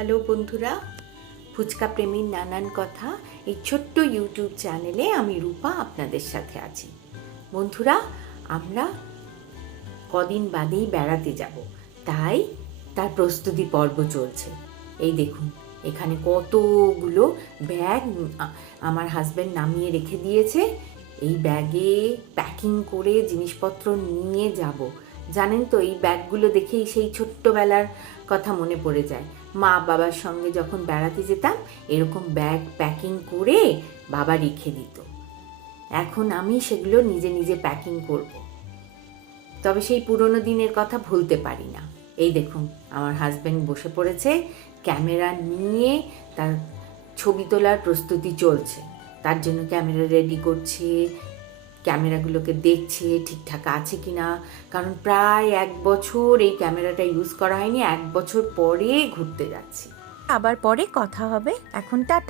Hello বন্ধুরা, ফুচকা প্রেমীর নানান কথা এই ছোট্ট ইউটিউব চ্যানেলে আমি রূপা আপনাদের সাথে আছি। বন্ধুরা, আমরা কদিন বাদেই বেড়াতে যাব, তাই তার প্রস্তুতি পর্ব চলছে। এই দেখুন, এখানে কতগুলো ব্যাগ আমার হাজব্যান্ড নামিয়ে রেখে দিয়েছে। এই ব্যাগে প্যাকিং করে জিনিসপত্র নিয়ে যাব। জানেন তো, এই ব্যাগগুলো দেখেই সেই ছোট্টবেলার কথা মনে পড়ে যায়। মা বাবার সঙ্গে যখন বেড়াতে যেতাম, এরকম ব্যাগ প্যাকিং করে বাবা রেখে দিত। এখন আমি সেগুলো নিজে নিজে প্যাকিং করব। তবে সেই পুরনো দিনের কথা ভুলতে পারি না। এই দেখুন, আমার হাজব্যান্ড বসে পড়েছে, ক্যামেরা নিয়ে তার ছবি তোলার প্রস্তুতি চলছে। তার জন্য ক্যামেরা রেডি করছে, ক্যামেরাগুলোকে দেখছে ঠিকঠাক আছে কিনা, কারণ প্রায় 1 বছর এই ক্যামেরাটা ইউজ করা হয়নি। 1 বছর পরে ঘুরতে যাচ্ছি। আবার পরে কথা হবে, এখন টাটা।